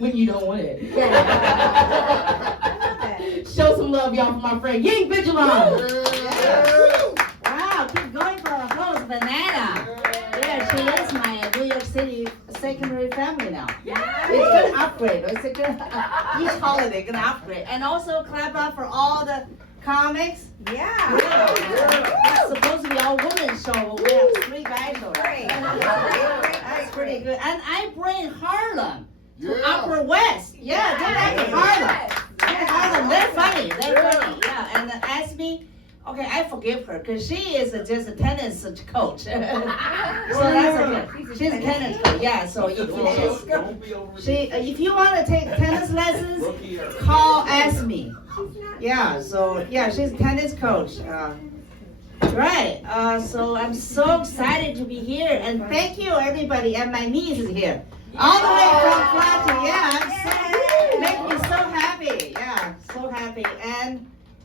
when you don't win. Yeah. Show some love, y'all, for my friend Ying Vigilant. Wow, keep going for a host, Banana. Yeah, she is my New York City secondary family now. It's good upgrade. It's a good each holiday good upgrade. And also clap up for all the comics. Yeah. It's supposed to be all women's show, but we have 3 guys already. That's pretty good. And I bring Harlem to Upper West. Yeah, they like Harlem. Yeah, Harlem, they're funny. They're funny. Yeah, and ask me. Okay, I forgive her because she is just a tennis coach. So that's okay. She's a tennis coach. Yeah. So if you want to take tennis lessons, ask me. Yeah. So yeah, she's a tennis coach. Right. So I'm so excited to be here, and thank you everybody. And my niece is here, all the way from Florida. Yeah, make me so happy. Yeah, so happy.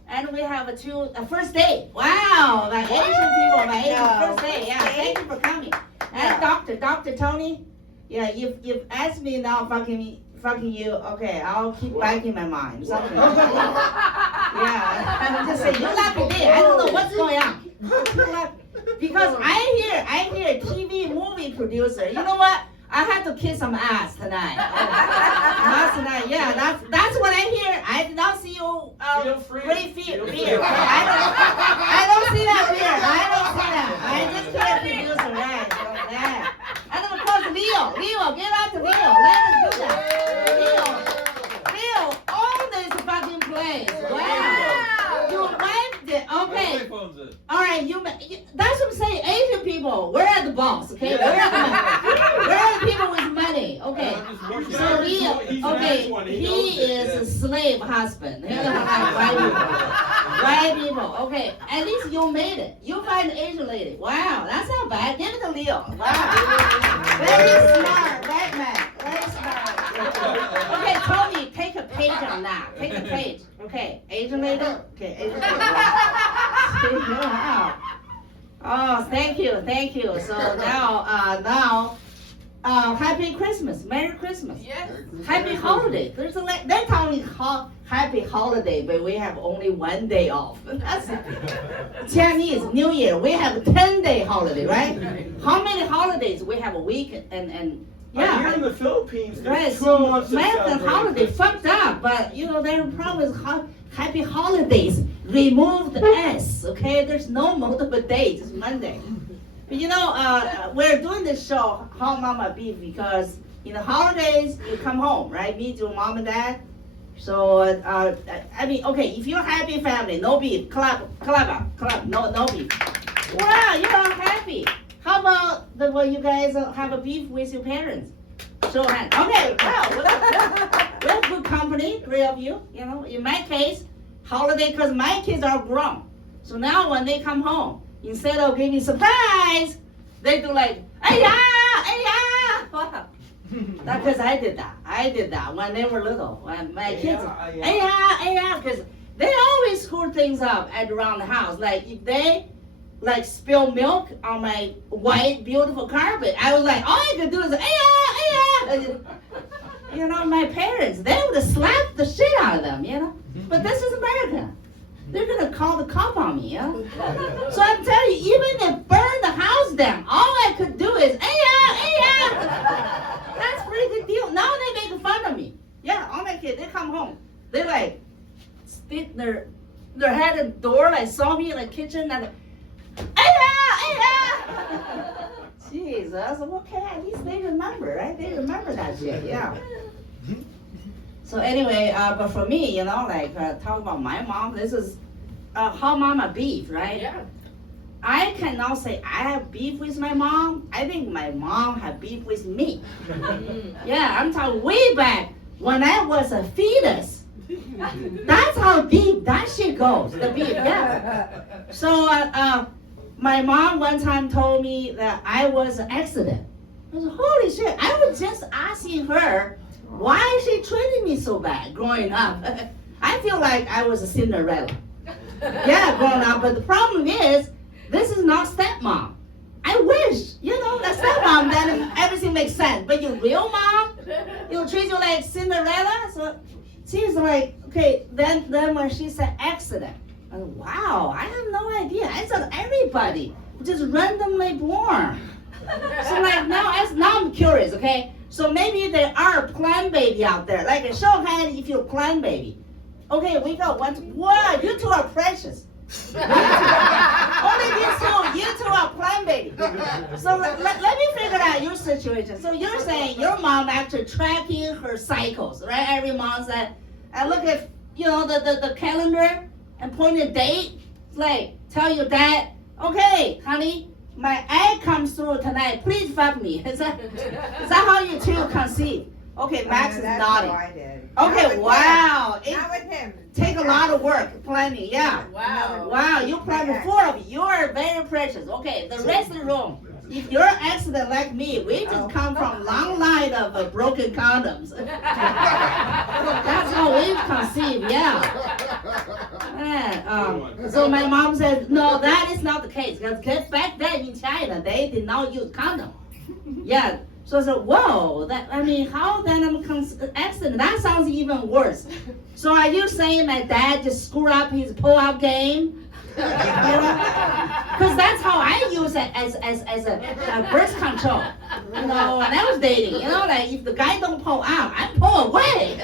And we have a first date. Wow, my Asian people, first date. Yeah, thank you for coming. And Dr. Tony, yeah, you've asked me now fucking you. Okay, I'll keep biting my mind. Something. Yeah, I'm just saying, you lucky day. I don't know what's going on. Because I hear TV movie producer. You know what? I have to kiss some ass tonight. Ass tonight, yeah. That's what I hear. I did not see you great beer. I don't see that beer. I just hear producer, right? Yeah. And then of course Leo, give up to Leo. Let us do that. Leo, own this fucking place. Wow. You wiped it. Okay. All right, that's what I'm saying. Asian people, we're at the boss, okay? We're the people with money, okay? So Leo, okay, he is a slave husband. He doesn't like white people, okay? At least you made it. You find an Asian lady. Wow, that's not bad. Give it to Leo. Wow, very smart, white man, very smart. Okay, Tony, take a page on that. Take a page. Okay, Asian lady. Okay, Asian lady. Wow. Oh, thank you. So now, happy Christmas, Merry Christmas. Yes. Happy holiday. They tell me happy holiday, but we have only 1 day off. That's Chinese New Year. We have a 10-day holiday, right? How many holidays? We have a week and yeah. Here in the Philippines, right. there's 2 So months of American holiday fucked up, but their problem is happy holidays. Remove the S, okay? There's no multiple days. It's Monday. But we're doing this show, How Mama Beef, because in the holidays you come home, right? Meet your mom and dad. So I mean, okay, if you're a happy family, no beef, clap, no beef. Wow, you're all happy. How about when you guys have a beef with your parents? Show hands. Okay, wow, we're good company, 3 of you. In my case, holiday, because my kids are grown. So now when they come home, instead of giving surprise, they do like, hey ya. Wow. That's because I did that when they were little. When my kids, hey ya, because they always screw things up around the house. Like if they spill milk on my white beautiful carpet, I was like, all I could do is hey ya. My parents, they would have slapped the shit out of them, But this is America. They're gonna call the cop on me, So I'm telling you, even if they burn the house down, all I could do is hey ya. That's a pretty good deal. Now they make fun of me. Yeah, all my kids, they come home, they like stick their head in the door, like saw me in the kitchen, and hey ya. Jesus, okay, at least they remember, right? They remember that shit, yeah. So anyway, but for me, talk about my mom, this is How Mama Beef, right? Yeah. I cannot say I have beef with my mom. I think my mom had beef with me. Yeah, I'm talking way back when I was a fetus. That's how deep that shit goes, the beef, yeah. So my mom one time told me that I was an accident. I was like, holy shit, I was just asking her, why is she treating me so bad growing up? I feel like I was a Cinderella. Yeah, growing up, but the problem is, this is not stepmom. I wish, that stepmom, then everything makes sense. But your real mom, treat you like Cinderella. So she's like, okay, then when she said accident, I said, wow, I have no idea. I thought everybody just randomly born. So like now I'm curious, okay? So maybe there are planned baby out there. Like a show of hand if you're a planned baby. Okay, we go. Wow, you two are precious. Only these two, you two are planned baby. So let me figure out your situation. So you're saying your mom actually tracking her cycles, right? Every month and look at the calendar and point a date. Like tell your dad, okay, honey, my egg comes through tonight. Please fuck me. Is that how you two conceive? Okay, Max is nodding. How I did. Okay, wow. Not with him. Take a lot of work planning, yeah. Wow. Wow, you plan with 4 of you. You are very precious. Okay, the rest of the room. If you're an accident like me, we just come from long line of broken condoms. That's how we conceive, yeah. So my mom said, no, that is not the case. Because back then in China, they did not use condom. Yeah. So I said, whoa, how then I'm accident? That sounds even worse. So are you saying my dad just screwed up his pull-out game? Because that's how I use it as a birth control. When I was dating, like if the guy don't pull out, I pull away.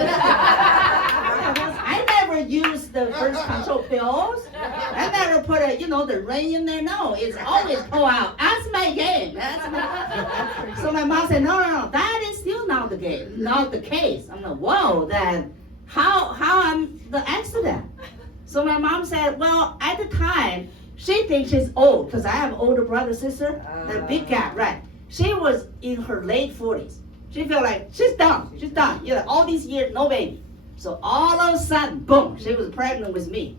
I never used the birth control pills. I never put the ring in there. No, it's always pull out. That's my game. So my mom said, no, that is still not the game, not the case. I'm like, whoa, then how I'm the accident? So my mom said, well, at the time, she thinks she's old, because I have an older brother, sister, a big gap, right? She was in her late 40s. She felt like she's done. All these years, no baby. So all of a sudden, boom, she was pregnant with me.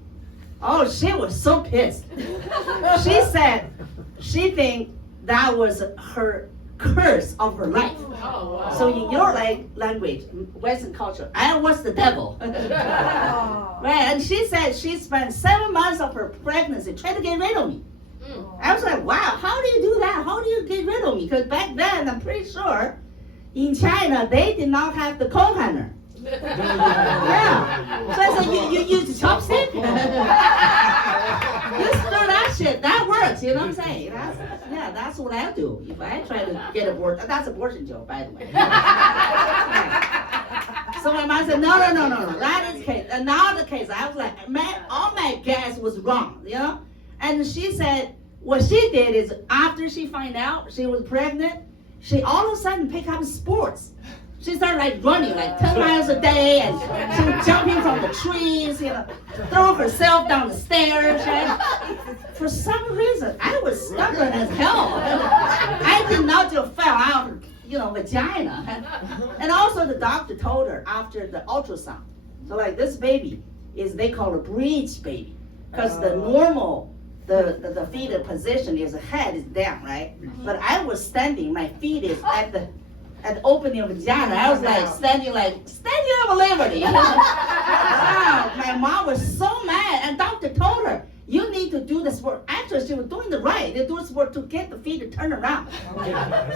Oh, she was so pissed. She said she think that was her curse of her life. Oh, wow. So in your language, Western culture, I was the devil. Right, and she said she spent 7 months of her pregnancy trying to get rid of me. I was like, wow, how do you do that? How do you get rid of me? Because back then, I'm pretty sure, in China, they did not have the coal handler. Yeah. So I said, you use the chopstick? You stir that shit, that works, you know what I'm saying? That's what I do. If I try to get abortion, that's abortion joke, by the way. So my mom said, no, that is the case. And now the case, I was like, all my guess was wrong, And she said, what she did is after she found out she was pregnant, she all of a sudden picked up sports. She started running 10 miles a day, and she was jumping from the trees, throw herself down the stairs. And for some reason, I was stubborn as hell. I did not just fall out, vagina. And also the doctor told her after the ultrasound, so this baby they call a breech baby, because the normal, the fetal position is the head is down, right? But I was standing, my feet is at the opening of the vagina. I was standing of liberty. Wow, my mom was so mad, and doctor told her, you need to do the sport. Actually, she was doing the right. They do the sport to get the feet to turn around.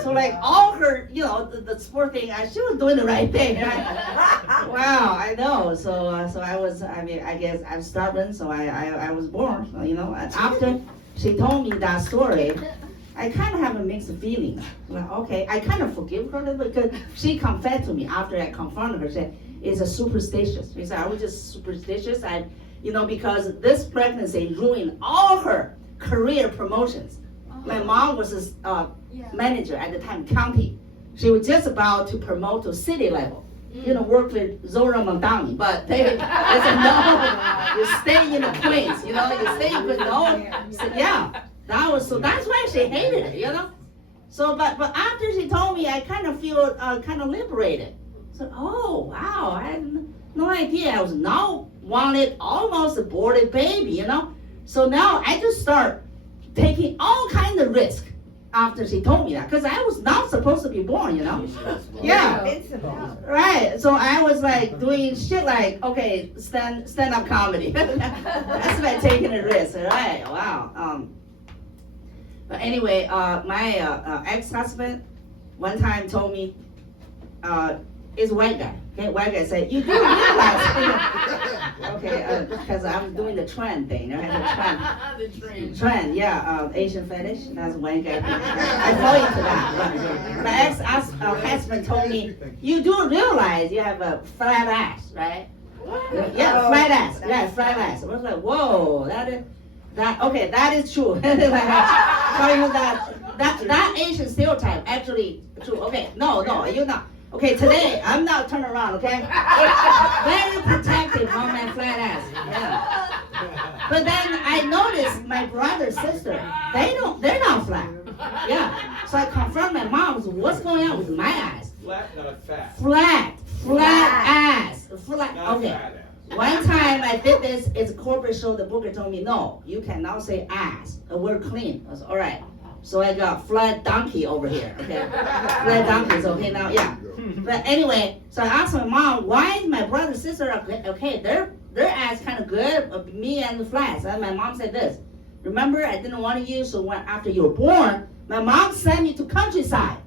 So all her, the sport thing, she was doing the right thing. Right? Wow, I know. So I guess I'm stubborn. So I was born. And after she told me that story, I kind of have a mixed feeling. Okay, I kind of forgive her a little bit, because she confessed to me after I confronted her, said, it's a superstitious. She said, I was just superstitious. Because this pregnancy ruined all her career promotions. My mom was a manager at the time, county. She was just about to promote to city level. Work with Zora Mandani, but they said, no, you stay in the place, you stay with so that's why she hated it, So, but after she told me, I kind of feel kind of liberated. So, oh, wow, I had no idea. I was now wanted almost aborted baby, So now I just start taking all kinds of risk after she told me that, because I was not supposed to be born, Yeah. Invincible. Right. So I was doing shit okay, stand up comedy. That's by taking a risk, right? Wow. But anyway, my ex-husband one time told me, is white guy. Okay, white guy said, you do realize, okay, because I'm doing the trend thing. I have The trend. trend, yeah, Asian fetish. That's white guy. I fall into that. My ex-husband told me, you do realize you have a flat ass, right? Yeah, flat ass. Yeah, flat ass. I was like, whoa, okay, that is true. Like, telling you that Asian stereotype actually true. Okay, no, you're not. Okay, today I'm not turning around. Okay, very protective on my flat ass. Yeah. But then I noticed my brother, sister, they're not flat. Yeah. So I confront my mom. What's going on with my ass? Flat, not fat. Flat ass. Flat. Not Okay. fat ass. One time I did this, it's a corporate show, the booker told me, no, you cannot say ass, the word clean. I was all right. So I got flat donkey over here, okay? Flat donkey is okay now, yeah. But anyway, so I asked my mom, why is my brother and sister okay, their ass kind of good, me and the flats. And my mom said this, remember I didn't want you, so when after you were born, my mom sent me to countryside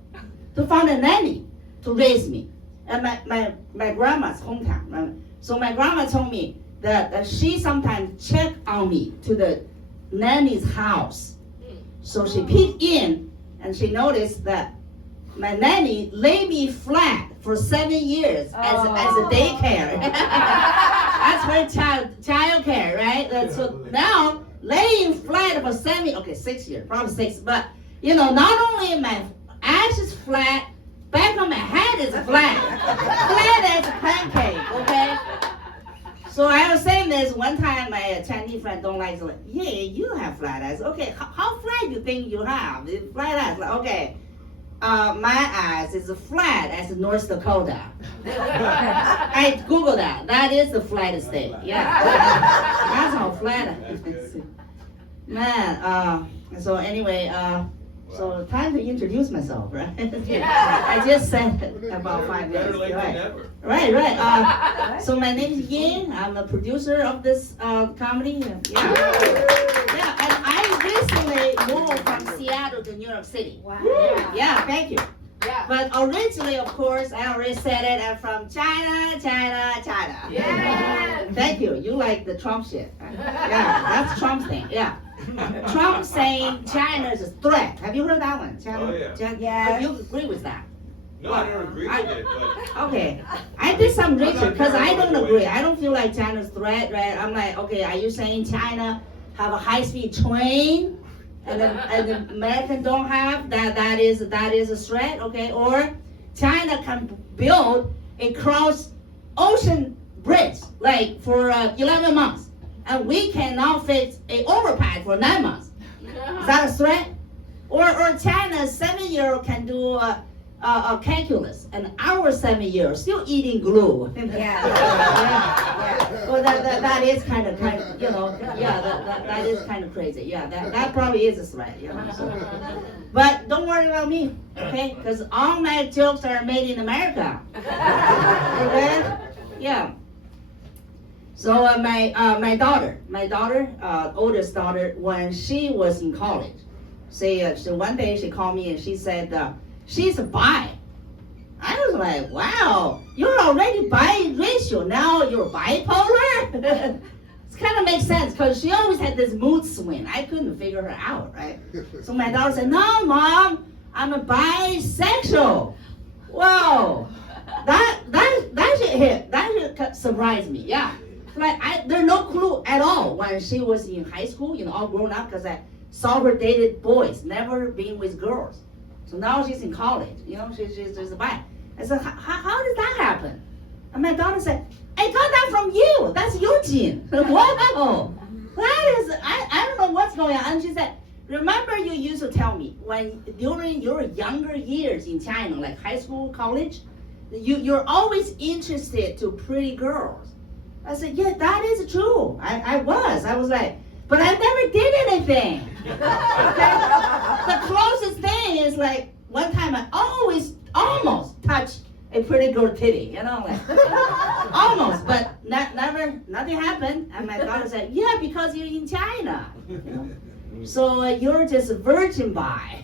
to find a nanny to raise me. And my grandma's hometown. So my grandma told me that she sometimes checked on me to the nanny's house. So she peeked in and she noticed that my nanny laid me flat for 7 years as a daycare. That's her child care, right? So now laying flat for 6 years, probably 6. But you know, not only my ass is flat, back on my head is flat, flat as a pancake. Okay. So I was saying this one time, my Chinese friend don't like, yeah, you have flat ass. Okay, how flat do you think you have? Flat ass, like, okay. My ass is flat as North Dakota. I Googled that. That is the flattest state. Yeah, that's how flat it is. Man, so anyway, so time to introduce myself, right? I just said it about 5 minutes. Better late than never. Right. So my name is Yin. I'm a producer of this comedy. Yeah, and I recently moved from Seattle to New York City. Wow. Yeah, thank you. Yeah. But originally, of course, I already said it, I'm from China. Yes. Thank you. You like the Trump shit. Yeah, that's Trump's thing. Yeah. Trump saying China is a threat. Have you heard that one? China, Oh, yeah. Yeah. You agree with that? No, I don't agree with it, but Okay. I did some research because I don't agree. I don't feel like China's a threat, right? I'm like, okay, are you saying China have a high-speed train and the American don't have? That is a threat, okay? Or China can build a cross-ocean bridge like for 11 months. And we cannot fix an overpass for 9 months. Is that a threat? Or China's 7-year-old can do a calculus, and our 7-year-old still eating glue. Yeah. Well, that is kind of you know, yeah, that is kind of crazy. Yeah, that probably is a threat. You know. So. But don't worry about me, okay? Because all my jokes are made in America. Okay? Yeah. So my daughter, oldest daughter, when she was in college, so one day she called me and she said she's bi. I was like, wow, you're already biracial, now you're bipolar? It kind of makes sense because she always had this mood swing. I couldn't figure her out, right? So my daughter said, no, Mom, I'm a bisexual. Whoa, that should hit. That should surprise me, yeah. Like there's no clue at all when she was in high school, you know, all grown up, because I saw her dated boys, never been with girls. So now she's in college, you know, she's a bi. I said, how did that happen? And my daughter said, I got that from you. That's your gene. Wow. That is, I don't know what's going on. And she said, remember you used to tell me when during your younger years in China, like high school, college, you're always interested to pretty girls. I said, yeah, that is true. I was like, but I never did anything. Okay? The closest thing is like, one time I almost touched a pretty girl titty, you know, like, almost, but nothing happened. And my daughter said, yeah, because you're in China. You know? So you're just a virgin bi.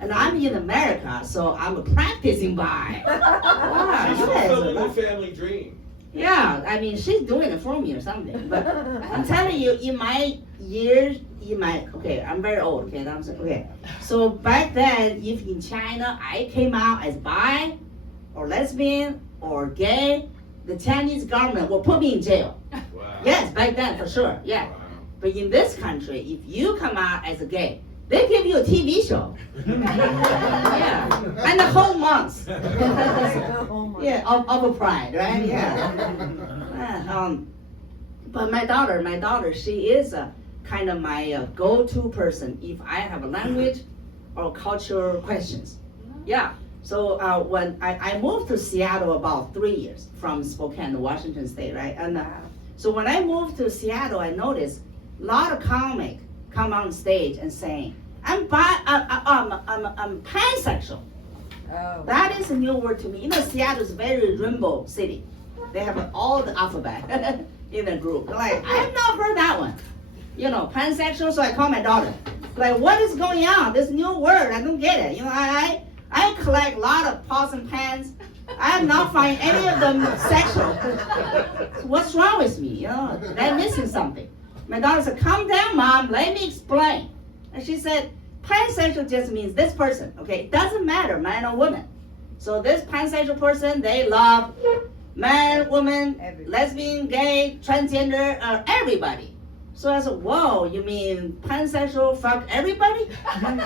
And I'm in America, so I'm a practicing bi. Wow, She's fulfilling the family dream. yeah, I mean, she's doing it for me or something. But I'm telling you, in my years, okay, I'm very old, okay, okay. So back then, if in China, I came out as bi, or lesbian, or gay, the Chinese government will put me in jail. Wow. Yes, back then, for sure, yeah. Wow. But in this country, if you come out as a gay, they give you a TV show. Yeah, and a whole month. Yeah, of a pride, right? Yeah. But my daughter, she is a kind of my go-to person if I have a language or cultural questions. Yeah. So when I moved to Seattle about 3 years from Spokane, Washington State, right? And so when I moved to Seattle, I noticed a lot of comics come on stage and saying, I'm pansexual. Oh. That is a new word to me. You know, Seattle is a very rainbow city. They have all the alphabet in a group. Like, I have not heard that one. You know, pansexual, so I call my daughter. Like, what is going on? This new word, I don't get it. You know, I collect a lot of pots and pans. I have not find any of them sexual. What's wrong with me? You know, they're missing something. My daughter said, calm down, Mom, let me explain. And she said, pansexual just means this person, okay? It doesn't matter, man or woman. So this pansexual person, they love man, woman, lesbian, gay, transgender, everybody. So I said, whoa, you mean pansexual fuck everybody? And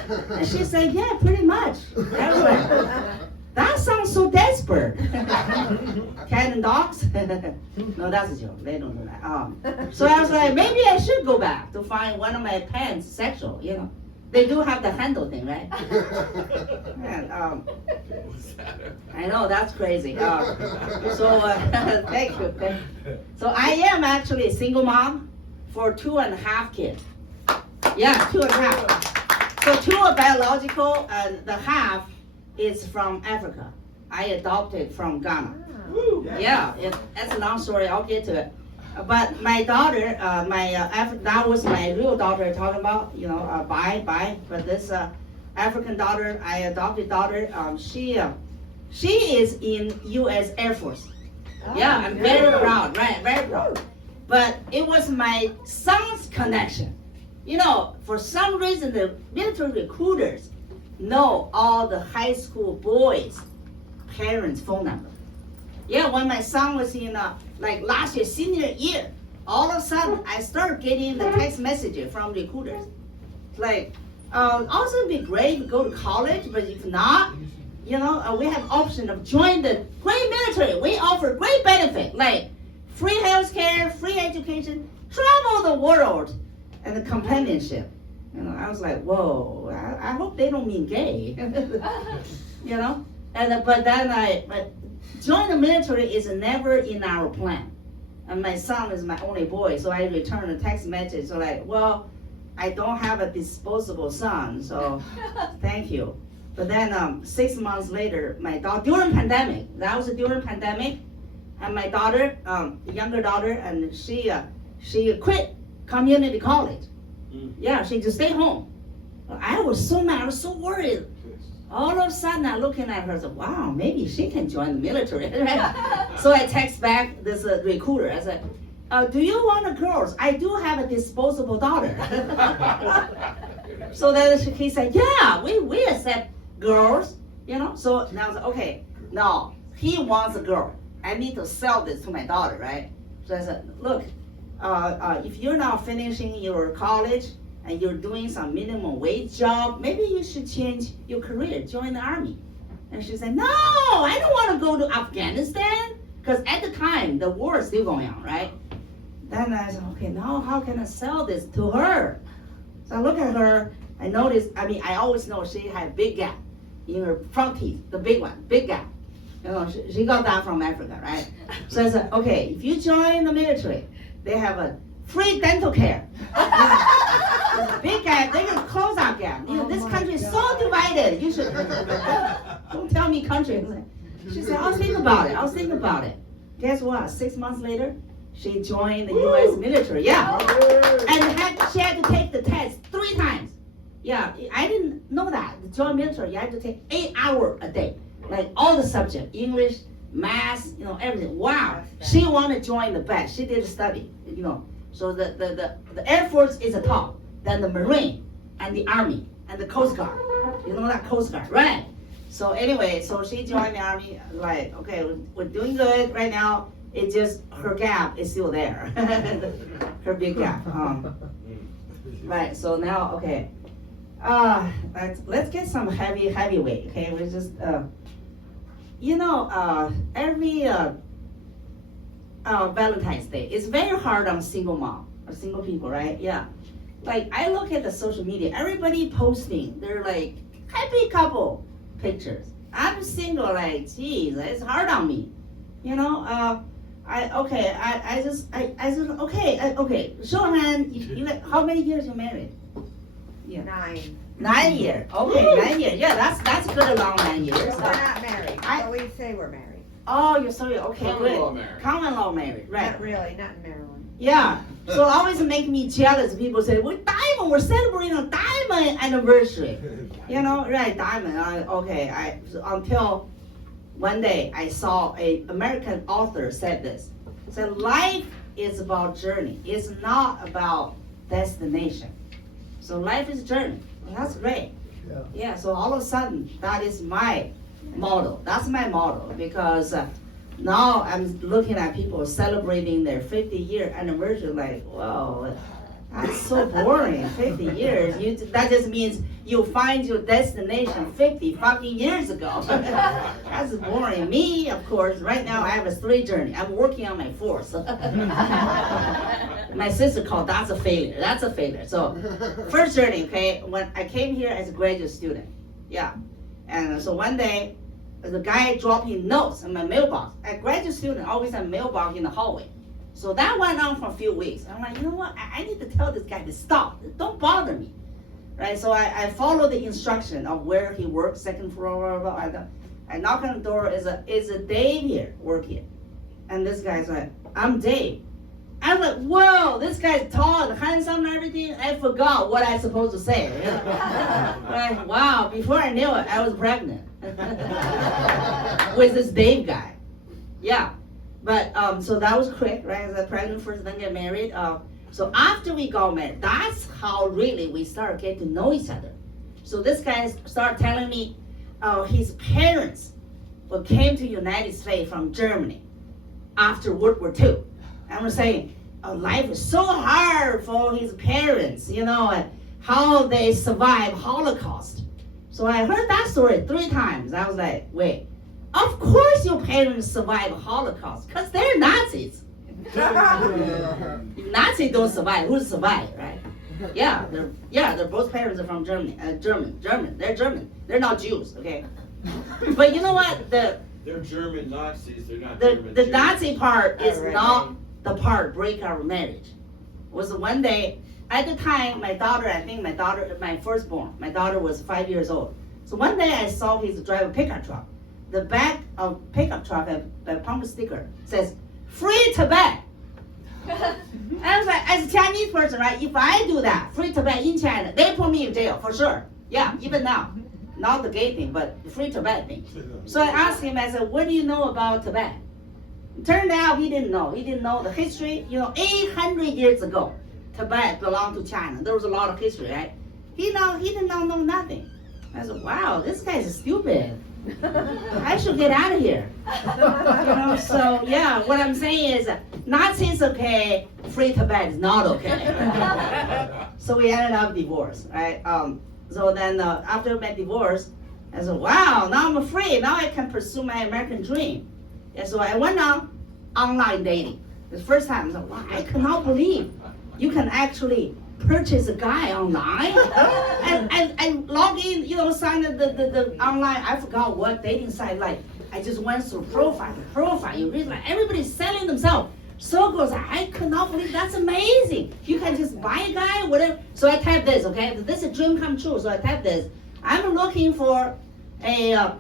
she said, yeah, pretty much, everywhere. That sounds so desperate. Cat and dogs? No, that's a joke. They don't do that. So I was like, maybe I should go back to find one of my pants sexual, you know. They do have the handle thing, right? And, I know, that's crazy. So, thank you. So I am actually a single mom for 2.5 kids. Yeah, 2.5. So 2 are biological, and the half is from Africa. I adopted from Ghana. Yeah, that's a long story. I'll get to it. But my daughter, that was my real daughter talking about, you know, bi. But this African daughter, I adopted daughter, she is in U.S. Air Force. Yeah, I'm very proud, right? Very proud. But it was my son's connection. You know, for some reason, the military recruiters know all the high school boys' parents' phone number. Yeah, when my son was in like last year, senior year, all of a sudden I started getting the text messages from recruiters. Like, also it'd be great to go to college, but if not, you know, we have option of join the great military. We offer great benefit, like free healthcare, free education, travel the world, and the companionship. You know, I was like, whoa, I hope they don't mean gay. You know? And but then but join the military is never in our plan. And my son is my only boy, so I returned a text message, so like, well, I don't have a disposable son, so thank you. But then 6 months later, my daughter, during pandemic, that was during pandemic, and my daughter, younger daughter, and she quit community college. Yeah, she just stayed home. I was so mad, I was so worried. All of a sudden, I'm looking at her, I said, wow, maybe she can join the military. So I text back this recruiter, I said, do you want girls? I do have a disposable daughter. So then he said, yeah, we accept girls, you know? So now I said, okay, no, he wants a girl. I need to sell this to my daughter, right? So I said, look, if you're not finishing your college and you're doing some minimum wage job, maybe you should change your career, join the army. And she said, no, I don't want to go to Afghanistan, because at the time, the war is still going on, right? Then I said, okay, now how can I sell this to her? So I look at her, I noticed, I always know she had big gap in her front teeth, the big one, big gap. You know, she got that from Africa, right? So I said, okay, if you join the military, they have a free dental care. There's a big gap, they can close that gap. You know, this country is so divided. You should, don't tell me country. She said, I'll think about it. Guess what? 6 months later, she joined the U.S. military. Yeah. And she had to take the test 3 3 times. Yeah, I didn't know that. The joint military, you have to take 8 hours a day, like all the subject, English, math, everything. Wow, she wanted to join the batch. She did study, So the Air Force is the top, then the Marine, and the Army, and the Coast Guard. You know that Coast Guard, right? So anyway, so she joined the Army, like, okay, we're doing good right now. It's just, her gap is still there. Her big gap. Right, so now, okay. Let's get some heavyweight, okay? We're just, every Valentine's Day, it's very hard on single mom, or single people, right? Yeah. Like, I look at the social media, everybody posting, they're like, happy couple pictures. I'm single, like, geez, it's hard on me. Okay, show of hand, how many years you married? Yeah. 9. 9 years. Okay, 9 years. Yeah, that's good along 9 years. We're not married, but we say we're married. Oh, you're sorry. Okay, Common good. law married. Common law married, right? Not really, not in Maryland. Yeah. So always make me jealous. People say, we're celebrating a diamond anniversary. Right, diamond. Until one day I saw an American author said this. Said life is about journey. It's not about destination. So life is a journey. Well, that's great. Yeah, so all of a sudden, that is my model. That's my model because now I'm looking at people celebrating their 50-year anniversary like, whoa, that's so boring, 50 years. That just means you find your destination 50 fucking years ago. That's boring. Me, of course, right now I have a 3 journey. I'm working on my 4th. My sister called that's a failure. That's a failure. So first journey, okay, when I came here as a graduate student. Yeah. And so one day, the guy dropping notes in my mailbox. A graduate student always have a mailbox in the hallway. So that went on for a few weeks. I'm like, you know what? I need to tell this guy to stop. Don't bother me. Right? So I follow the instruction of where he works, 2nd floor, blah, blah, blah. I knock on the door, is a Dave here working? And this guy's like, I'm Dave. I'm like, whoa, this guy's tall, handsome and everything. I forgot what I was supposed to say. Like, wow, before I knew it, I was pregnant. With this Dave guy. Yeah. But, so that was quick, right? I was pregnant first, then get married. So after we got married, that's how really we started getting to know each other. So this guy started telling me his parents came to United States from Germany after World War II. And we're saying, life is so hard for his parents, how they survived Holocaust. So I heard that story 3 times. I was like, wait, of course your parents survived Holocaust, because they're Nazis. Nazis don't survive, who survive, right? Yeah, they're both parents are from Germany, German. They're German. They're not Jews, okay? But you know what? They're German Nazis, they're not The German Jews. Nazi part is Right. not the part break our marriage. Was one day, at the time, my firstborn, my daughter was 5 years old. So one day I saw his drive a pickup truck. The back of pickup truck had a pump sticker says, free Tibet. And I was like, as a Chinese person, right, if I do that, free Tibet in China, they put me in jail for sure. Yeah, even now. Not the gay thing, but the free Tibet thing. So I asked him, I said, what do you know about Tibet? It turned out he didn't know. He didn't know the history. 800 years ago, Tibet belonged to China. There was a lot of history, right? He did not know nothing. I said, wow, this guy's stupid. I should get out of here. So yeah, what I'm saying is Nazis okay, free Tibet is not okay. So we ended up divorced, right? So then after my divorce, I said, wow, now I'm free. Now I can pursue my American dream. And so I went on online dating. The first time, I said, wow, I cannot believe you can actually purchase a guy online and log in, sign the online, I forgot what dating site, like, I just went through profile, you read, like, everybody's selling themselves. So goes, I could not believe, that's amazing. You can just buy a guy, whatever. So I type this, okay, this is a dream come true, so I type this. I'm looking for a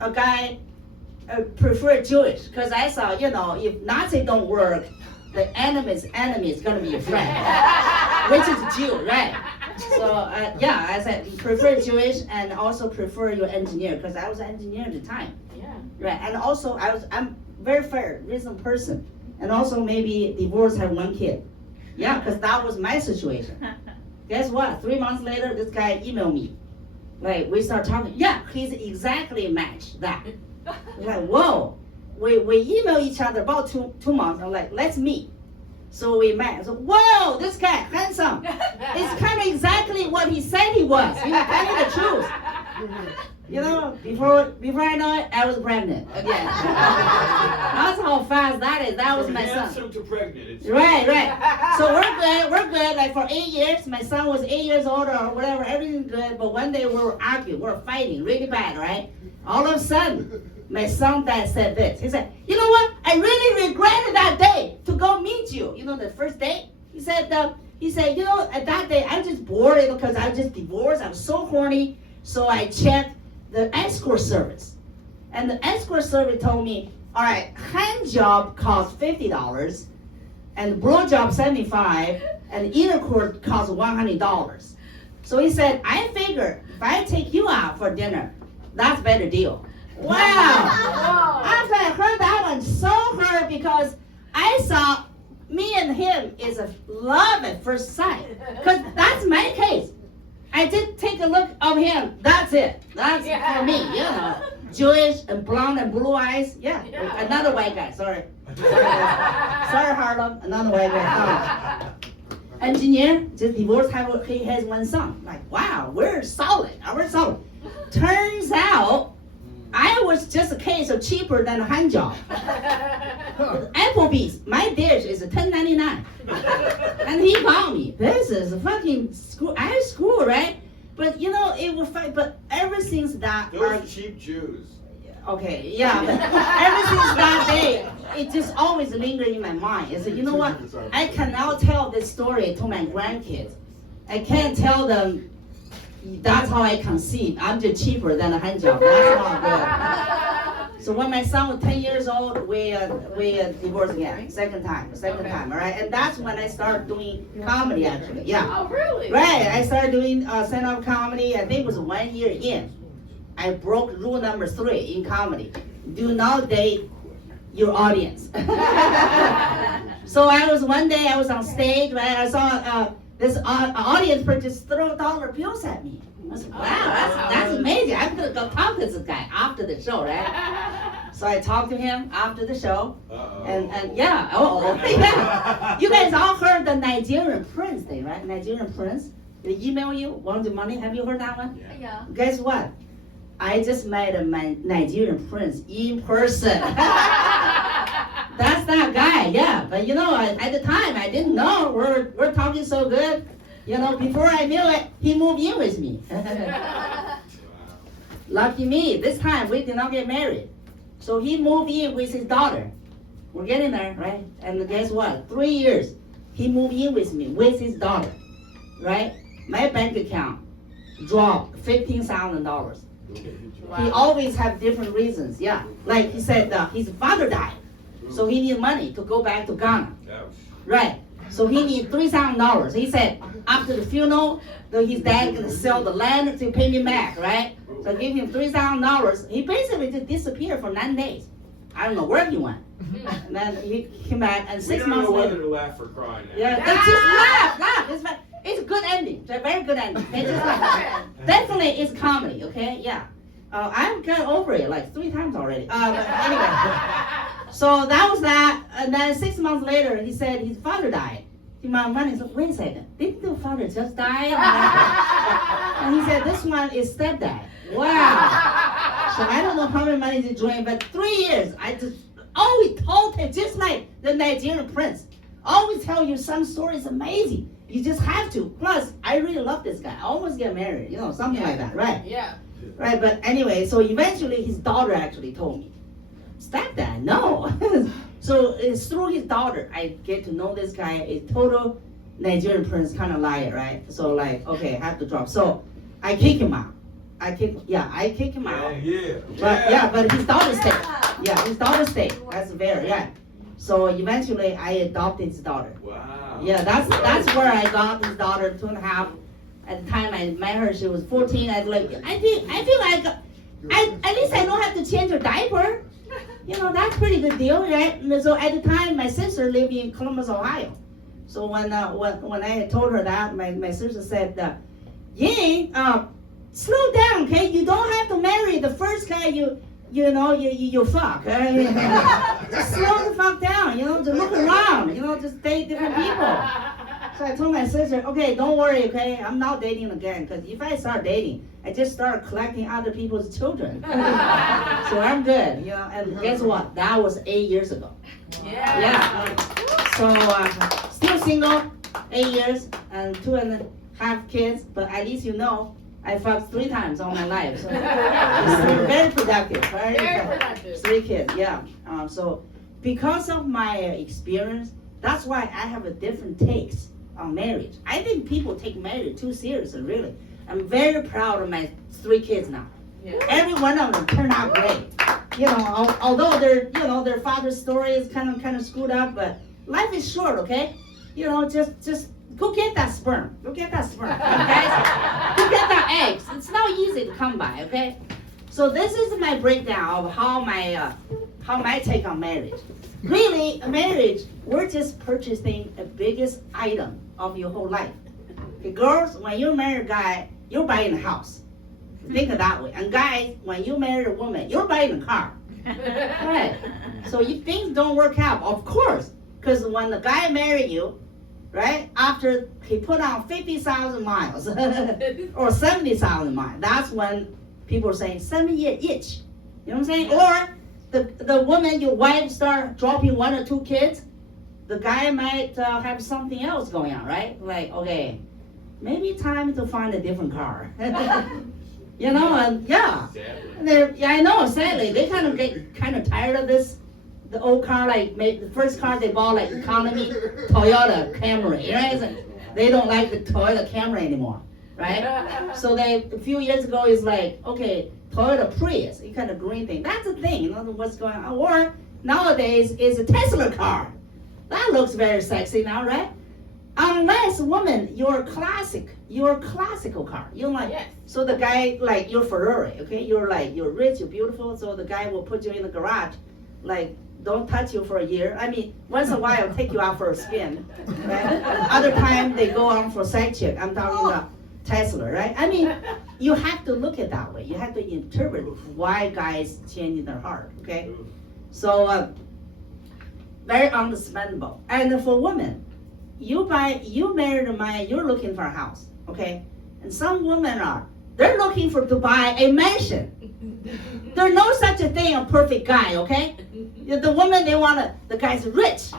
guy, prefer Jewish, because I saw, if Nazi don't work, the enemy's enemy is gonna be your friend, which is Jew, right? So yeah, I said prefer Jewish and also prefer your engineer because I was an engineer at the time. Yeah. Right, and also I'm very fair, reasonable person, and also maybe divorce, have one kid. Yeah, because that was my situation. Guess what? 3 months later, this guy emailed me. Like we start talking. Yeah, he's exactly match that. We're like, whoa. We email each other about two months. I'm like, let's meet. So we met. So whoa, this guy handsome. It's kind of exactly what he said he was. He was telling the truth. You know, before I know it, I was pregnant again. That's how fast that is. That was my son. Handsome to pregnant. Right. So we're good. Like for 8 years, my son was 8 years old or whatever. Everything's good. But one day we were arguing, we were fighting really bad, right? All of a sudden, my son dad said this. He said, "You know what? I really regretted that day to go meet you. You know, the first date." He said, "You know, at that day I was just bored because I was just divorced. I was so horny. So I checked the escort service, and the escort service told me, all right, hand job costs $50, and blow job $75, and inner court costs $100. So he said, I figure if I take you out for dinner, that's a better deal." Wow! After I heard that one, so hurt because I saw me and him is a love at first sight, because that's my case. I did take a look of him. That's it. That's for me, you know. Jewish and blonde and blue eyes. Yeah. Another white guy. Sorry, Harlem. Another white guy. Engineer, just divorced. He has one son. Like, wow, we're solid. We're solid. Turns out, I was just a case of cheaper than a hand job. Applebee's, my dish is a $10.99. And he called me. This is a fucking school, high school, right? But you know, it was fine. But ever since that, Those cheap Jews. okay, yeah. But ever since that day, it just always lingered in my mind. I said, you know what? I can now tell this story to my grandkids. I can't tell them. That's how I conceive. I'm just cheaper than a hand job. That's not good. So when my son was 10 years old, we divorced again. Second time, all right? And that's when I started doing comedy, actually. Yeah. Oh, really? Right. I started doing stand-up comedy. I think it was 1 year in. I broke rule number 3 in comedy. Do not date your audience. So one day I was on stage, right? I saw this audience person just throw $1 bills at me. I said, wow, that's amazing. I'm gonna go talk to this guy after the show, right? So I talked to him after the show, and yeah, yeah. You guys all heard the Nigerian prince thing, right? Nigerian prince. They email you, want the money. Have you heard that one? Yeah. Guess what? I just met a Nigerian prince in person. That's that guy, yeah. But you know, at the time, I didn't know. We're talking so good. You know, before I knew it, he moved in with me. Lucky me. This time, we did not get married. So he moved in with his daughter. We're getting there, right? And guess what? 3 years, he moved in with me, with his daughter, right? My bank account dropped $15,000. Wow. He always have different reasons, yeah. Like he said, his father died. So he needed money to go back to Ghana. Right. So he needed $3,000. He said, after the funeral, his dad gonna sell the land to pay me back, right? So I gave him $3,000. He basically just disappeared for 9 days. I don't know where he went. And then he came back, and 6 months We don't know later. whether to laugh or cry now. Yeah, that's just laugh. It's a good ending. It's a very good ending. It's just laugh. Definitely, it's comedy. Okay, yeah. I've got over it like 3 times already. But anyway. So that was that, and then 6 months later, he said his father died. My money said, wait a second, didn't the father just die? And he said, this one is stepdad. Wow. So I don't know how many money he joined, but 3 years, I just always told him, just like the Nigerian prince, always tell you some story is amazing. You just have to. Plus, I really love this guy. I almost get married, you know, something like that, right? Yeah. Right, but anyway, so eventually his daughter actually told me. Stepdad, no. So it's through his daughter I get to know this guy, a total Nigerian prince kind of liar, right? So like, okay, I have to drop. So I kick him out. I kick him out. Yeah. But his daughter stayed. Yeah, his daughter stayed. That's very, yeah. So eventually I adopted his daughter. Wow. Yeah, that's where I got his daughter, 2.5. At the time I met her, she was 14. I feel like at least I know how to change her diaper. You know, that's pretty good deal, right? So at the time, my sister lived in Columbus, Ohio. So when I had told her that, my sister said, Ying, slow down, okay? You don't have to marry the first guy you fuck. Just slow the fuck down, just look around, just date different people. So I told my sister, okay, don't worry, okay? I'm not dating again, because if I start dating, I just start collecting other people's children. So I'm good, and guess what? That was 8 years ago. Yeah. So still single, 8 years, and 2.5 kids, but at least I fucked 3 times all my life. So it's very productive, very productive. 3 kids, yeah. So because of my experience, that's why I have a different takes on marriage. I think people take marriage too seriously, really. I'm very proud of my 3 kids now. Yeah. Every one of them turned out great. Although their father's story is kind of screwed up, but life is short, okay? Just go get that sperm. Go get that sperm, guys. Go get that eggs. It's not easy to come by, okay? So this is my breakdown of how my take on marriage. Really, marriage, we're just purchasing the biggest item of your whole life. Okay, girls, when you marry a guy, you're buying a house. Think of that way. And guys, when you marry a woman, you're buying a car. Right? So if things don't work out, of course, because when the guy married you, right, after he put on 50,000 miles or 70,000 miles, that's when people say 7-year itch. You know what I'm saying? Or the woman, your wife, start dropping 1 or 2 kids, the guy might have something else going on, right? Like, okay, maybe time to find a different car. And yeah. I know, sadly, they kind of get tired of this. The old car, the first car they bought, economy, Toyota Camry, right? They don't like the Toyota Camry anymore, right? So a few years ago, it's like, okay, Toyota Prius, you kind of green thing. That's the thing, what's going on. Or nowadays, it's a Tesla car. That looks very sexy now, right? Unless, woman, your classical car. Yes. So the guy, your Ferrari, okay? You're rich, you're beautiful, so the guy will put you in the garage, don't touch you for a year. I mean, once in a while, take you out for a spin, right? Other time, they go on for side check. I'm talking about Tesla, right? I mean, you have to look at that way. You have to interpret why guys change their heart, okay? So, very understandable. And for women, you married a man, you're looking for a house, okay? And some women they're looking to buy a mansion. There's no such a thing, a perfect guy, okay? The woman, the guy's rich,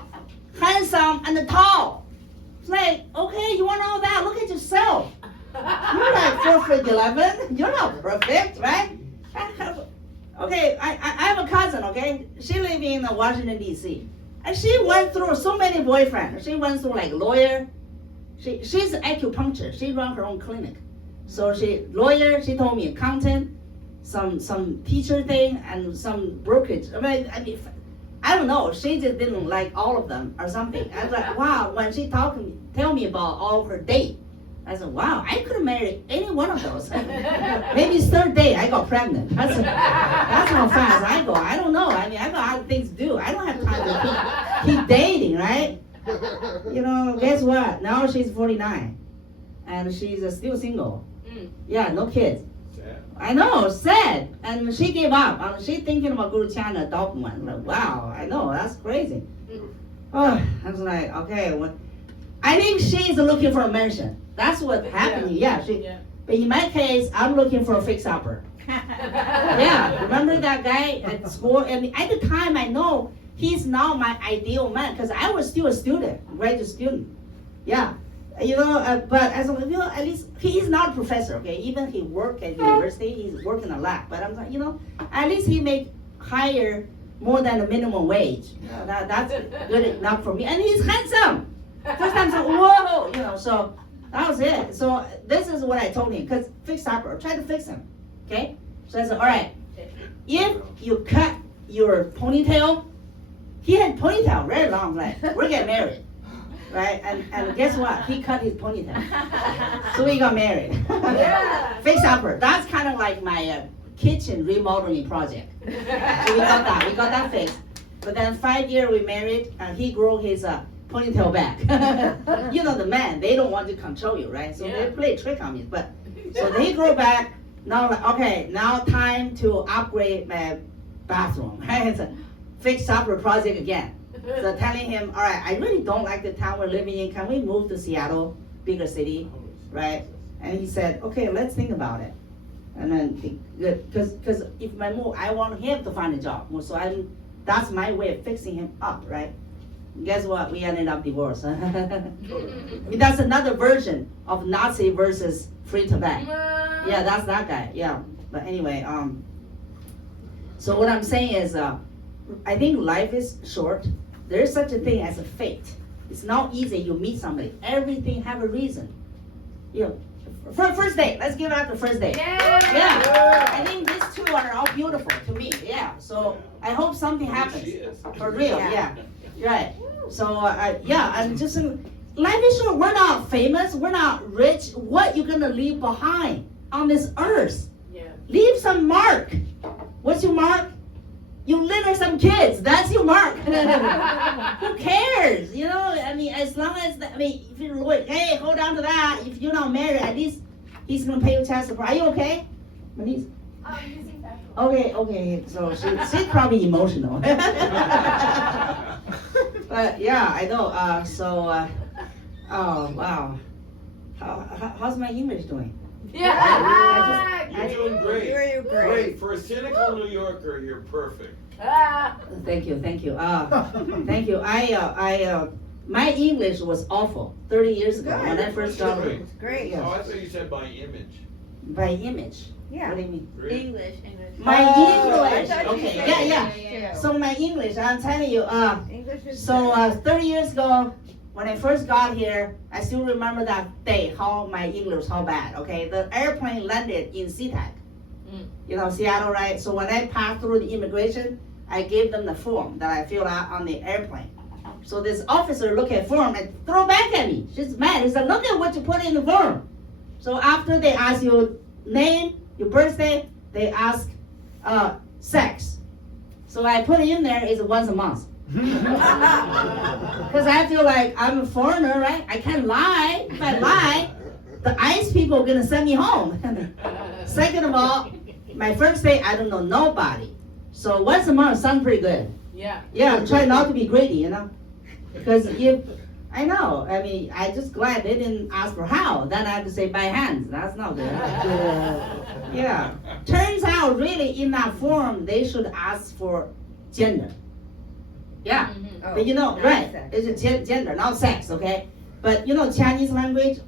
handsome, and tall. It's like, okay, you want all that? Look at yourself. You're 4'11". You're not perfect, right? Okay, I have a cousin, okay? She lives in Washington, D.C. And she went through so many boyfriends. She went through lawyer. She's an acupuncturist. She runs her own clinic. So lawyer, she told me accountant, some teacher thing, and some brokerage. I mean, I don't know. She just didn't like all of them or something. I was like, wow. When she tell me about all of her date, I said, wow, I could have married any one of those. Maybe 3rd day I got pregnant. That's how fast I go. I don't know. I mean, I got other things to do. I don't have time to keep dating, right? Guess what? Now she's 49, and she's still single. Yeah, no kids. I know, sad. And she gave up. She's thinking about going to China, adopt one. Like, wow, I know, that's crazy. Oh, I was like, okay, I think she's looking for a mansion. That's what happened. Yeah. But in my case, I'm looking for a fix-upper. Yeah, remember that guy at school? And at the time, I know he's now my ideal man because I was still a student, graduate student. Yeah. But as at least he's not a professor, okay? Even he worked at university, he's working a lot. But I'm like, at least he make higher, more than the minimum wage. That's good enough for me. And he's handsome. First time I said, whoa, so that was it. So this is what I told him, because fix upper, try to fix him, okay? So I said, all right, if you cut your ponytail, he had ponytail, very long, like, we're getting married. Right? And guess what? He cut his ponytail. So we got married. Fix upper. That's kind of like my kitchen remodeling project. So we got that fixed. But then 5 years we married, and he grew his ponytail back. You know the men, they don't want to control you, right? So they play trick on me. But so he grew back. Now, like, okay, now time to upgrade my bathroom. Right? It's a fix upper project again. So telling him, all right, I really don't like the town we're living in. Can we move to Seattle, bigger city, right? And he said, okay, let's think about it. And then, because if I move, I want him to find a job. So that's my way of fixing him up, right? Guess what? We ended up divorced. That's another version of Nazi versus free tobacco. Yeah, that's that guy. Yeah, but anyway, so what I'm saying is, I think life is short. There is such a thing as a fate. It's not easy. You meet somebody. Everything have a reason. You know, first date. Let's give out the first date. Yeah. I think these two are all beautiful to me. Yeah. So I hope something happens. For real. Yeah. Right. So and just life is short. We're not famous. We're not rich. What you gonna leave behind on this earth? Yeah. Leave some mark. What's your mark? You litter some kids. That's your mark. Who cares? You know, I mean, as long as, if you're like, hey, hold on to that. If you're not married, at least he's going to pay your child support. Are you okay? Using that. Okay. So she's probably emotional. But yeah, I know. Oh, wow. How's my English doing? Yeah, you're doing great. You're great. Great. For a cynical New Yorker, you're perfect. Thank you. Thank you. My English was awful 30 years ago when I first started. It's great. Oh, I thought you said by image. By image? Yeah. What do you mean? Great. English. My English. I thought you Okay. said Yeah. So my English, I'm telling you. English is So good. 30 years ago, when I first got here, I still remember that day, how my English, how bad, okay? The airplane landed in SeaTac, you know, Seattle, right? So when I passed through the immigration, I gave them the form that I filled out on the airplane. So this officer looked at form and throw back at me. She's mad. He said, look at what you put in the form. So after they ask your name, your birthday, they ask sex. So I put it in there, it's once a month. Because I feel like I'm a foreigner, right? I can't lie. If I lie, the ICE people are gonna send me home. Second of all, my first day, I don't know nobody. So once a month sounds pretty good. Yeah, try not to be greedy, you know? Because I know, I just glad they didn't ask for how. Then I have to say by hands. That's not good. Yeah. Turns out, really, in that form, they should ask for gender. Yeah. Oh, But you know, not right, sex. it's a gender, not sex, okay? But you know, Chinese language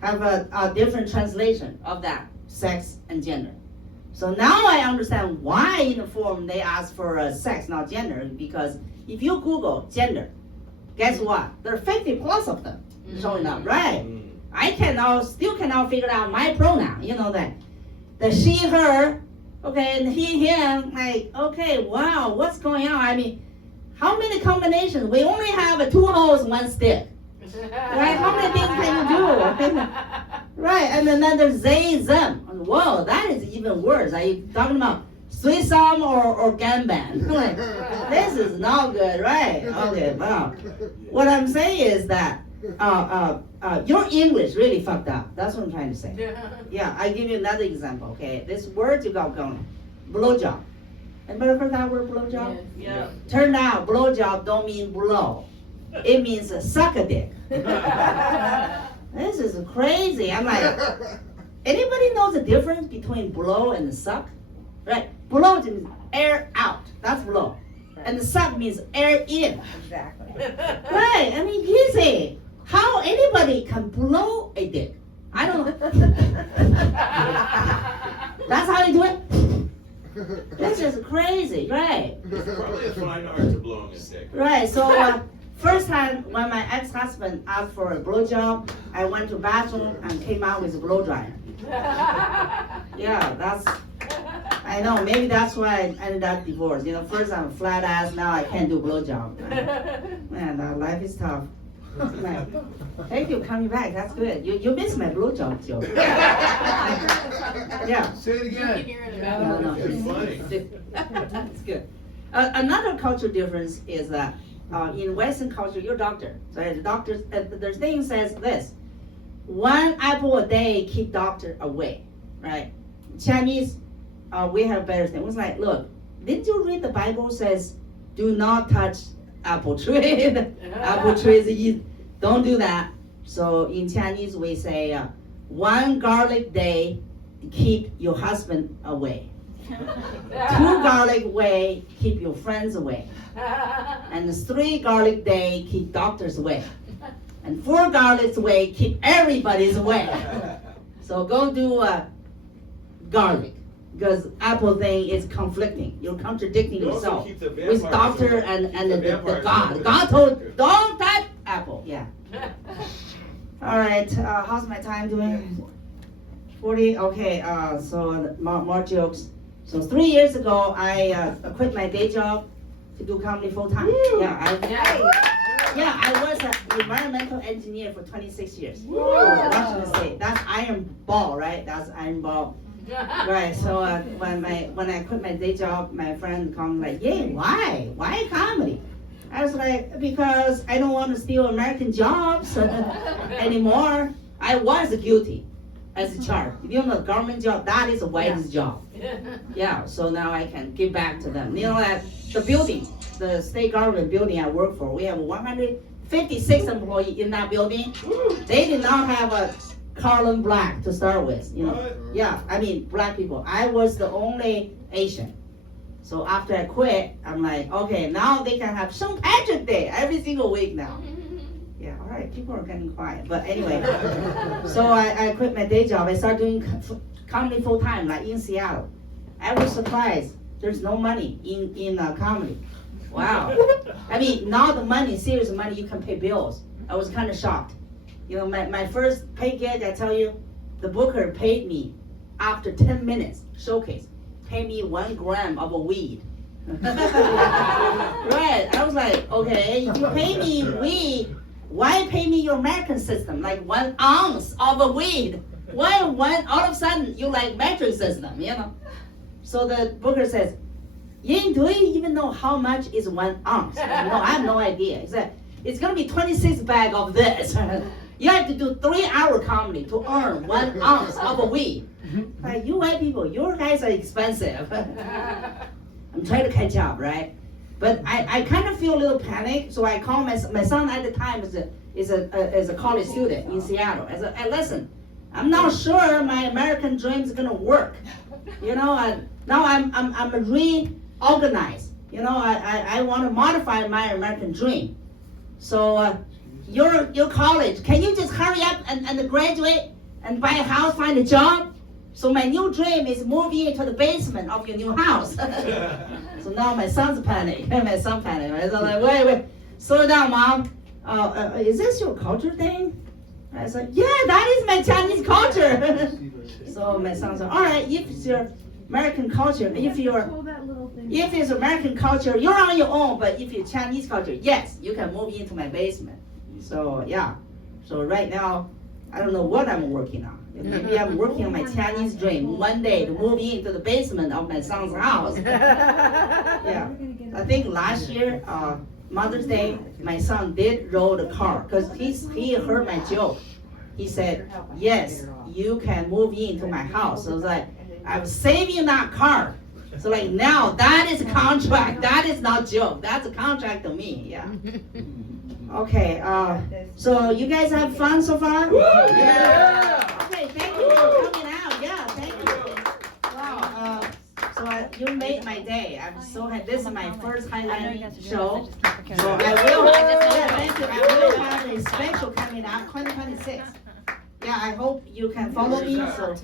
have a different translation of that, sex and gender. So now I understand why in the form they ask for sex, not gender, because if you Google gender, guess what? There are 50 plus of them showing up, right? I still cannot figure out my pronoun, you know that. The she, her, okay, and he, him, like, okay, wow, what's going on? How many combinations? We only have 2 holes, 1 stick. Right? How many things can you do? Right, and then there's they, them. Whoa, that is even worse. Are you talking about threesome or gangbang? Like, this is not good, right? Okay, wow. What I'm saying is that your English really fucked up. That's what I'm trying to say. Yeah, I give you another example, okay? This word you got going, blowjob. Anybody heard that word, blowjob? Yeah. Turned out, blowjob don't mean blow. It means suck a dick. This is crazy. I'm like, anybody knows the difference between blow and suck? Right? Blow means air out. That's blow. And the suck means air in. Exactly. Right? Easy. How anybody can blow a dick? I don't know. That's how you do it? This is crazy, right? It's probably a fine art to blowing a dick. Right, so first time when my ex-husband asked for a blowjob, I went to bathroom and came out with a blow dryer. Yeah, I know, maybe that's why I ended up divorced. You know, first I'm a flat ass, now I can't do blowjob. Man, life is tough. Man. Thank you for coming back, that's good. You missed my blowjob joke. Yeah. Say it again. No. It's funny. It's good. Another cultural difference is that in Western culture, you're a doctor. So the doctor, the thing says this: 1 apple a day keep doctor away, right? Chinese, we have better thing. It's like, look, didn't you read the Bible says, do not touch apple tree. Apple trees, don't do that. So in Chinese, we say 1 garlic day keep your husband away. 2 garlic way keep your friends away. And 3 garlic day keep doctors away. And 4 garlics away keep everybody's away. So go do garlic, because apple thing is conflicting. You're contradicting You also yourself keep the with vampires doctor away. and the vampires God. away. God told don't touch apple. Yeah. All right. How's my time doing? 40. Okay. So more jokes. So 3 years ago, I quit my day job to do comedy full time. Yeah, I was an environmental engineer for 26 years. Washington State. That's iron ball, right? That's iron ball. Right. So when I quit my day job, my friend called me like, "Yay, why? Why comedy?" I was like, because I don't want to steal American jobs anymore. I was guilty as a charge. If you know, the government job, that is a white's job. Yeah, so now I can give back to them. You know, at the building, the state government building I work for, we have 156 employees in that building. They did not have a color black to start with, you know. What? Yeah, I mean, black people. I was the only Asian. So after I quit, I'm like, okay, now they can have St. Patrick's Day every single week now. Yeah, all right, people are getting quiet. But anyway, so I quit my day job. I started doing comedy full time, like in Seattle. I was surprised. There's no money in comedy. Wow. I mean, not the money, serious money you can pay bills. I was kind of shocked. You know, my first pay gig, I tell you, the booker paid me after 10 minutes showcase. Paid me 1 gram of a weed. Right. I was like, okay, if you pay me weed, why pay me your American system? Like 1 ounce of a weed. Why all of a sudden you like metric system, you know? So the booker says, Ying, do you even know how much is 1 ounce? No, I have no idea. He said, it's gonna be 26 bag of this. You have to do 3-hour comedy to earn 1 ounce of a weed. Like, you white people, your guys are expensive. I'm trying to catch up, right? But I kind of feel a little panic, so I call my son at the time is a college student in Seattle. I said, hey, listen, I'm not sure my American dream is gonna work. You know, now I'm reorganized. You know, I want to modify my American dream. So your college, can you just hurry up and graduate and buy a house, find a job? So my new dream is moving into the basement of your new house. So now my son's panic. My son panic. Right? So I'm like, wait, slow down, mom. Is this your culture thing? I said, yeah, that is my Chinese culture. So my son said, all right, if it's your American culture, if it's American culture, you're on your own. But if it's Chinese culture, yes, you can move into my basement. So yeah. So right now, I don't know what I'm working on. Maybe I'm working on my Chinese dream one day to move into the basement of my son's house. Yeah. I think last year, Mother's Day, my son did roll the car because he heard my joke. He said, yes, you can move into my house. So I was like, I'm saving that car. So like now that is a contract. That is not joke. That's a contract to me. Yeah. Okay. So you guys have fun so far? Yeah. Okay. Thank you for coming out. Yeah. Thank you. Wow. So you made my day. I'm so happy. This is my first highlight show. So I will. Yeah. Thank you. I will have a special coming out 2026. Yeah, I hope you can follow me. So,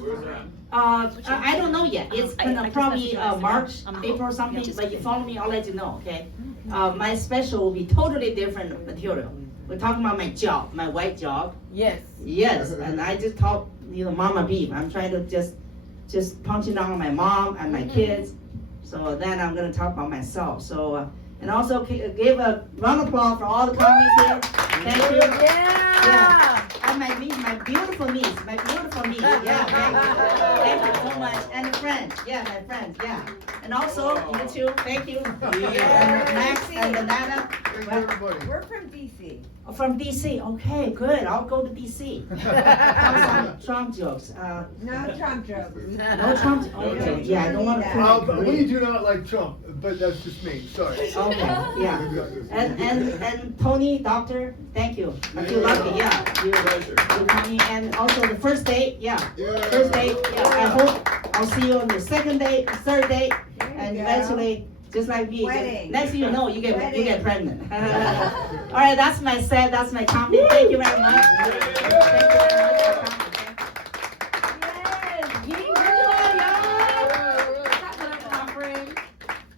I don't know yet. It's gonna probably March, April something. But you follow me, I'll let you know. Okay. My special will be totally different material. We're talking about my job, my white job. Yes. Yes, and I just talk, Mama Beef. I'm trying to just just punching down on my mom and my kids. So then I'm gonna talk about myself. So, and also give a round of applause for all the comics here. Thank you. Yeah. And my beautiful niece, yeah, thank you so much. And the friends, yeah, my friends, yeah. And also, you too, thank you. And Max and Nana. We're from DC. Oh, from DC, okay, good, I'll go to DC. Some Trump jokes, No Trump jokes. no Trump, okay, yeah, I don't want to. We do not like Trump, but that's just me, sorry. Okay, yeah. And Tony, doctor, thank you. I feel lucky, yeah. You coming, and also the first date, yeah. First date, yeah. I hope I'll see you on the second date, third date, and eventually, just like me, Wedding. next thing you know, you get pregnant. All right, that's my set, that's my comment. Thank you very much. Thank you very much for coming. Yes, Ying Vigilon, y'all.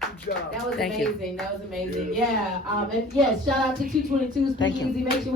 Good job. That was Thank you. amazing. That was amazing. Yeah. And yes, shout out to 222 Thank you. Speakeasy. Make sure